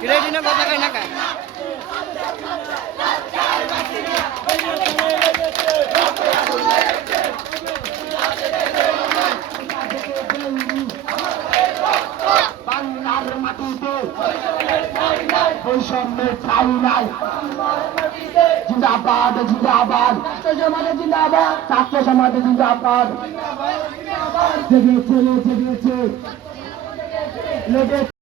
Kira-kira kota kena kan? বাংলার মাটিতে বৈষম্যের ঠাঁই নাই। জিন্দাবাদ জিন্দাবাদ জিন্দাবাদ ছাত্র সমাজ জিন্দাবাদ। জেগেছে জেগেছে লেগেছে